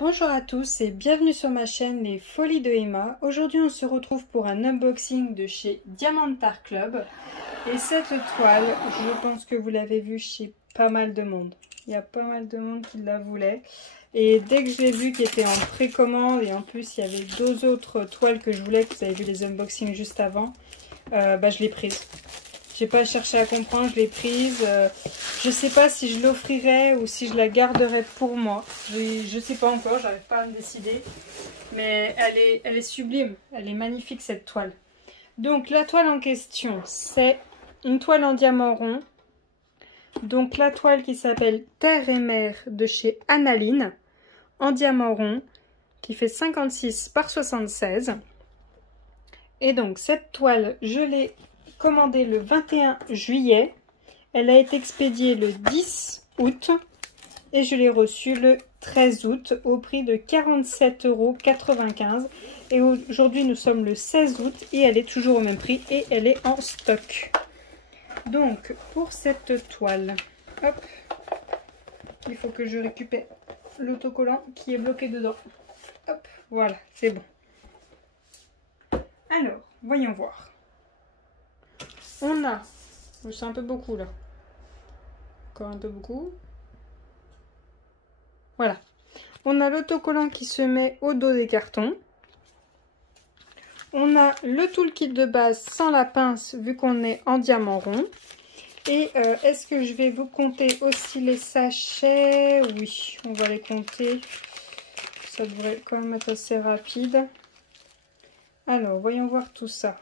Bonjour à tous et bienvenue sur ma chaîne Les Folies de Emma. Aujourd'hui on se retrouve pour un unboxing de chez Diamant Art Club. Et cette toile, je pense que vous l'avez vue chez pas mal de monde. Il y a pas mal de monde qui la voulait. Et dès que je l'ai vue, qui était en précommande, et en plus il y avait deux autres toiles que je voulais, que vous avez vu les unboxings juste avant, je l'ai prise. J'ai pas cherché à comprendre, je l'ai prise. Je sais pas si je l'offrirai ou si je la garderai pour moi. Je sais pas encore, j'arrive pas à me décider. Mais elle est sublime, elle est magnifique cette toile. Donc la toile en question, c'est une toile en diamant rond. Donc la toile qui s'appelle Terre et Mer de chez Analine, en diamant rond, qui fait 56 par 76. Et donc cette toile, je l'ai commandée le 21 juillet. Elle a été expédiée le 10 août et je l'ai reçue le 13 août au prix de 47,95 €. Et aujourd'hui nous sommes le 16 août et elle est toujours au même prix et elle est en stock. Donc pour cette toile, hop, il faut que je récupère l'autocollant qui est bloqué dedans. Hop, voilà, c'est bon. Alors, voyons voir. On a, c'est un peu beaucoup là, encore un peu beaucoup. Voilà, on a l'autocollant qui se met au dos des cartons. On a le toolkit de base sans la pince vu qu'on est en diamant rond. Et est-ce que je vais vous compter aussi les sachets? Oui, on va les compter. Ça devrait quand même être assez rapide. Alors, voyons voir tout ça.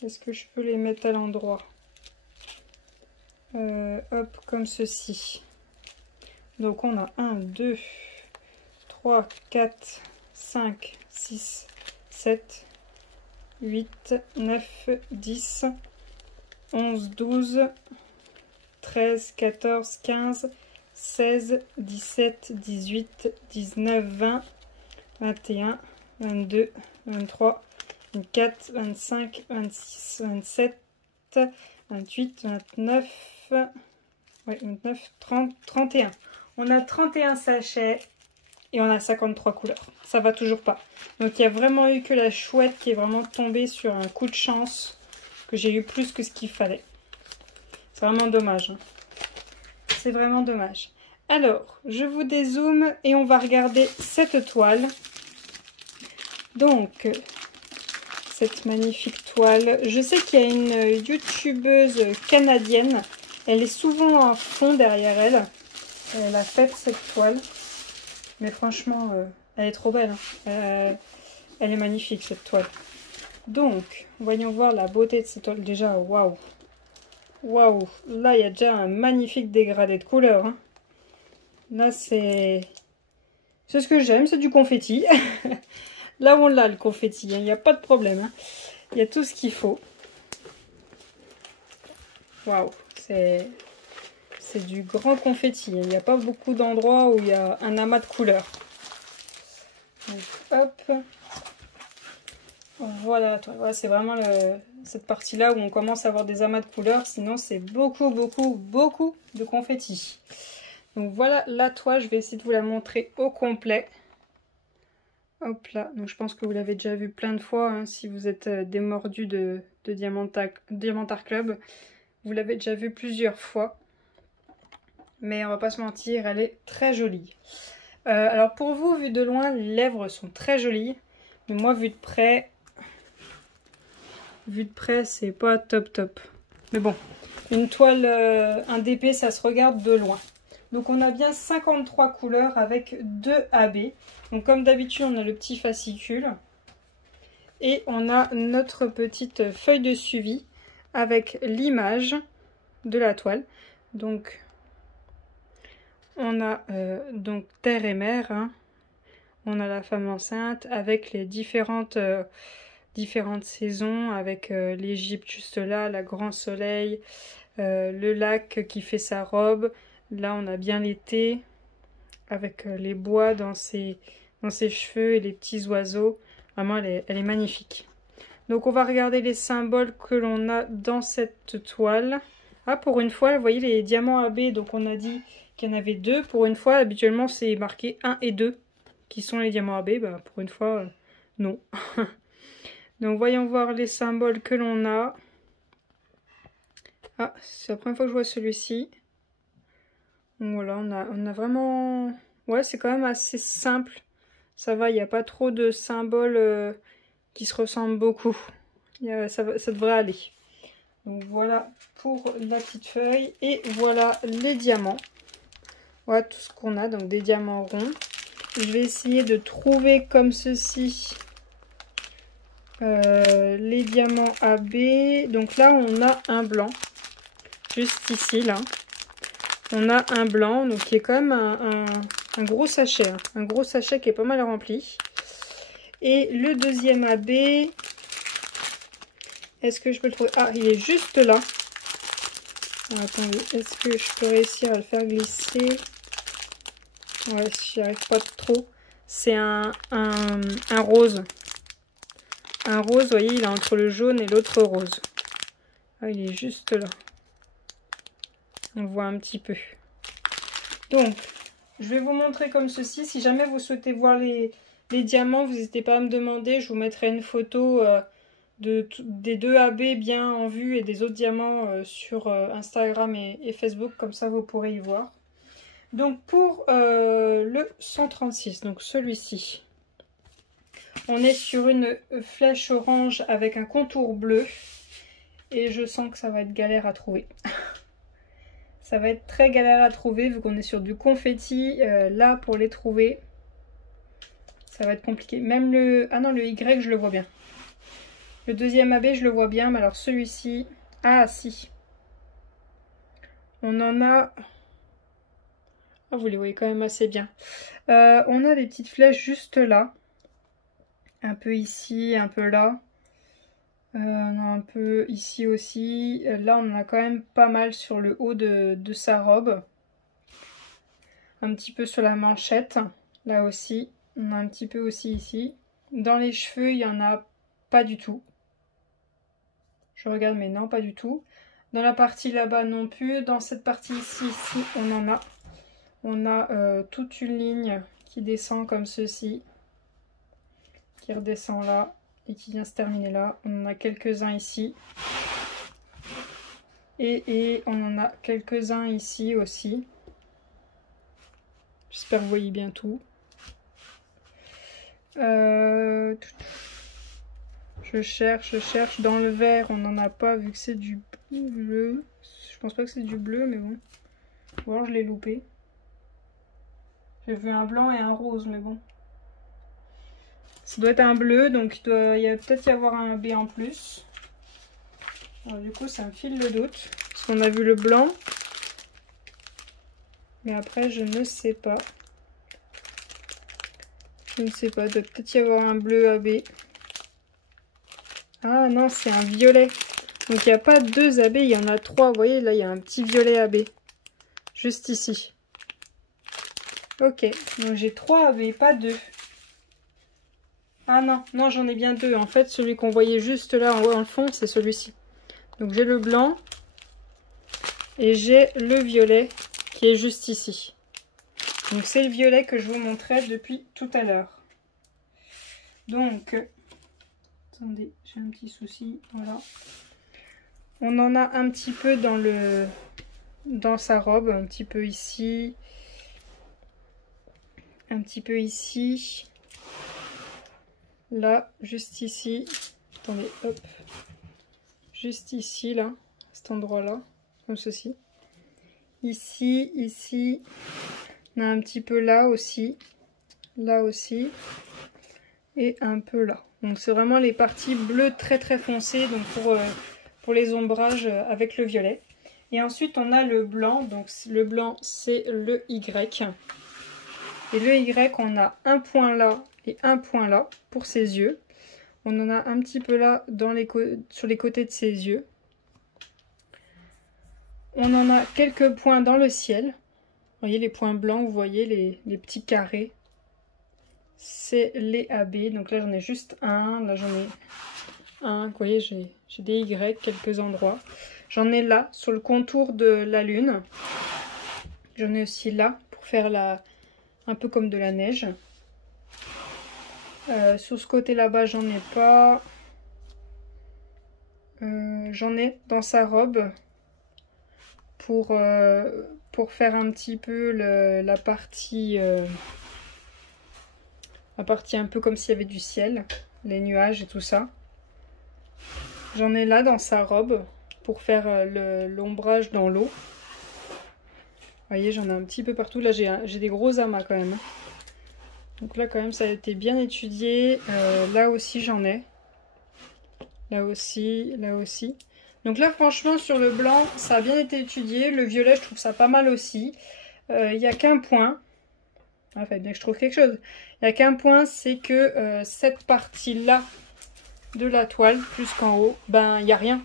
Est-ce que je peux les mettre à l'endroit? Hop, comme ceci. Donc on a 1, 2, 3, 4, 5, 6, 7, 8, 9, 10, 11, 12, 13, 14, 15, 16, 17, 18, 19, 20, 21, 22, 23, 24, 25, 26, 27, 28, 29, ouais, 29, 30, 31. On a 31 sachets et on a 53 couleurs. Ça va toujours pas. Donc il y a vraiment eu que la chouette qui est vraiment tombée sur un coup de chance, que j'ai eu plus que ce qu'il fallait. C'est vraiment dommage. Hein. C'est vraiment dommage. Alors, je vous dézoome et on va regarder cette toile. Donc, cette magnifique toile. Je sais qu'il y a une youtubeuse canadienne. Elle est souvent en fond derrière elle. Elle a fait cette toile. Mais franchement, elle est trop belle. Hein. Elle est magnifique cette toile. Donc, voyons voir la beauté de cette toile. Déjà, waouh. Waouh. Là, il y a déjà un magnifique dégradé de couleurs. Hein. Là, c'est ce que j'aime. C'est du confetti. Là où on l'a le confetti, il n'y a pas de problème. Hein. Il y a tout ce qu'il faut. Waouh, c'est du grand confetti. Il n'y a pas beaucoup d'endroits où il y a un amas de couleurs. Donc, hop. Voilà, voilà c'est vraiment cette partie-là où on commence à avoir des amas de couleurs. Sinon, c'est beaucoup, beaucoup, beaucoup de confetti. Donc voilà la toile. Je vais essayer de vous la montrer au complet. Hop là, donc je pense que vous l'avez déjà vu plein de fois, hein, si vous êtes des mordus de Diamant Art Club. Vous l'avez déjà vu plusieurs fois. Mais on va pas se mentir, elle est très jolie. Alors pour vous, vu de loin, les lèvres sont très jolies. Mais moi, vu de près, c'est pas top top. Mais bon, une toile, un DP, ça se regarde de loin. Donc on a bien 53 couleurs avec 2 AB. Donc comme d'habitude on a le petit fascicule. Et on a notre petite feuille de suivi avec l'image de la toile. Donc on a donc Terre et Mer. Hein. On a la femme enceinte avec les différentes saisons. Avec l'Égypte juste là, la grand soleil, le lac qui fait sa robe. Là, on a bien l'été, avec les bois dans ses cheveux et les petits oiseaux. Vraiment, elle est magnifique. Donc, on va regarder les symboles que l'on a dans cette toile. Ah, pour une fois, vous voyez les diamants AB. Donc, on a dit qu'il y en avait 2. Pour une fois, habituellement, c'est marqué 1 et 2. qui sont les diamants AB. Bah, pour une fois, non. Donc voyons voir les symboles que l'on a. Ah, c'est la première fois que je vois celui-ci. Donc voilà, on a vraiment... Ouais, c'est quand même assez simple. Ça va, il n'y a pas trop de symboles qui se ressemblent beaucoup. Ça devrait aller. Donc voilà pour la petite feuille. Et voilà les diamants. Voilà tout ce qu'on a, donc des diamants ronds. Je vais essayer de trouver comme ceci les diamants AB. Donc là, on a un blanc. Juste ici, là. On a un blanc, donc qui est quand même un gros sachet. Hein. Un gros sachet qui est pas mal rempli. Et le deuxième AB, est-ce que je peux le trouver? Ah, il est juste là. Alors, attendez, est-ce que je peux réussir à le faire glisser? Ouais, j'y arrive pas trop. C'est un rose. Un rose, vous voyez, il est entre le jaune et l'autre rose. Ah, il est juste là. On voit un petit peu. Donc, je vais vous montrer comme ceci. Si jamais vous souhaitez voir les diamants, vous n'hésitez pas à me demander. Je vous mettrai une photo des deux AB bien en vue et des autres diamants sur Instagram et Facebook. Comme ça, vous pourrez y voir. Donc, pour le 136, donc celui-ci, on est sur une flèche orange avec un contour bleu. Et je sens que ça va être galère à trouver. Ça va être très galère à trouver vu qu'on est sur du confetti. Là, pour les trouver, ça va être compliqué. Même le... Ah non, le Y, je le vois bien. Le deuxième AB, je le vois bien. Mais alors celui-ci... Ah, si. On en a... Ah, vous les voyez quand même assez bien. On a des petites flèches juste là. Un peu ici, un peu là. On a un peu ici aussi. Là, on en a quand même pas mal sur le haut de sa robe. Un petit peu sur la manchette. Là aussi. On a un petit peu aussi ici. Dans les cheveux, il n'y en a pas du tout. Je regarde, mais non, pas du tout. Dans la partie là-bas non plus. Dans cette partie ici, on en a. On a toute une ligne qui descend comme ceci. Qui redescend là. Et qui vient se terminer là. On en a quelques-uns ici. Et on en a quelques-uns ici aussi. J'espère que vous voyez bien tout. Je cherche. Dans le vert, on n'en a pas vu que c'est du bleu. Je pense pas que c'est du bleu, mais bon. Ou alors je l'ai loupé. J'ai vu un blanc et un rose, mais bon. Ça doit être un bleu, donc il va peut-être y avoir un B en plus. Alors, du coup, ça me file le doute. Parce qu'on a vu le blanc. Mais après, je ne sais pas. Je ne sais pas, il doit peut-être y avoir un bleu AB. Ah non, c'est un violet. Donc il n'y a pas deux AB, il y en a trois. Vous voyez, là, il y a un petit violet AB. Juste ici. Ok, donc j'ai 3 AB, pas 2. Ah non, non, j'en ai bien 2. En fait, celui qu'on voyait juste là en haut dans le fond, c'est celui-ci. Donc j'ai le blanc et j'ai le violet qui est juste ici. Donc c'est le violet que je vous montrais depuis tout à l'heure. Donc, attendez, j'ai un petit souci, voilà. On en a un petit peu dans sa robe, un petit peu ici. Un petit peu ici. Là, juste ici. Attendez, hop. Juste ici, là. Cet endroit-là. Comme ceci. Ici, ici. On a un petit peu là aussi. Là aussi. Et un peu là. Donc c'est vraiment les parties bleues très très foncées. Donc pour les ombrages avec le violet. Et ensuite on a le blanc. Donc le blanc c'est le Y. Et le Y, on a un point là et un point là pour ses yeux. On en a un petit peu là sur les côtés de ses yeux. On en a quelques points dans le ciel. Vous voyez les points blancs, vous voyez les petits carrés. C'est les AB. Donc là j'en ai juste un. Là j'en ai un. Vous voyez, j'ai des Y, quelques endroits. J'en ai là sur le contour de la lune. J'en ai aussi là pour faire un peu comme de la neige. Sur ce côté là-bas, j'en ai pas. J'en ai dans sa robe pour faire un petit peu la partie un peu comme s'il y avait du ciel, les nuages et tout ça. J'en ai là dans sa robe pour faire l'ombrage dans l'eau. Vous voyez, j'en ai un petit peu partout. Là, j'ai des gros amas quand même. Donc là, quand même, ça a été bien étudié. Là aussi, j'en ai. Là aussi, là aussi. Donc là, franchement, sur le blanc, ça a bien été étudié. Le violet, je trouve ça pas mal aussi. Il n'y a qu'un point. Ah, il fallait bien que je trouve quelque chose. Il n'y a qu'un point, c'est que cette partie-là de la toile, plus qu'en haut, ben, il n'y a rien.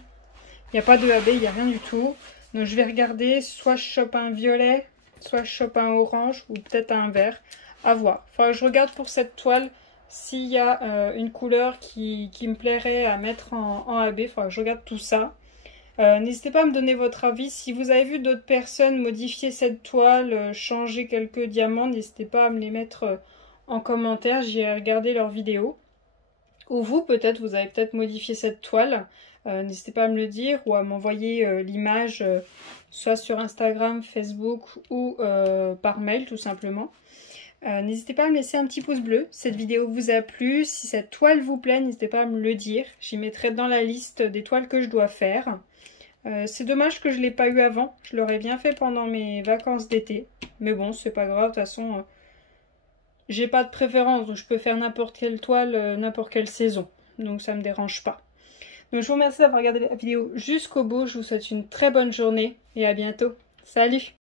Il n'y a pas de AB, il n'y a rien du tout. Donc je vais regarder, soit je chope un violet, soit je chope un orange, ou peut-être un vert. À voir. Faudra que je regarde pour cette toile s'il y a une couleur qui me plairait à mettre en AB. Il faudra que je regarde tout ça. N'hésitez pas à me donner votre avis. Si vous avez vu d'autres personnes modifier cette toile, changer quelques diamants, n'hésitez pas à me les mettre en commentaire. J'irai regarder leurs vidéos. Ou vous, peut-être, vous avez peut-être modifié cette toile. N'hésitez pas à me le dire ou à m'envoyer l'image soit sur Instagram, Facebook ou par mail tout simplement. N'hésitez pas à me laisser un petit pouce bleu si cette vidéo vous a plu. Si cette toile vous plaît, n'hésitez pas à me le dire. J'y mettrai dans la liste des toiles que je dois faire. C'est dommage que je ne l'ai pas eu avant. Je l'aurais bien fait pendant mes vacances d'été. Mais bon, c'est pas grave. De toute façon, j'ai pas de préférence. Donc je peux faire n'importe quelle toile, n'importe quelle saison. Donc ça me dérange pas. Donc je vous remercie d'avoir regardé la vidéo jusqu'au bout. Je vous souhaite une très bonne journée et à bientôt. Salut!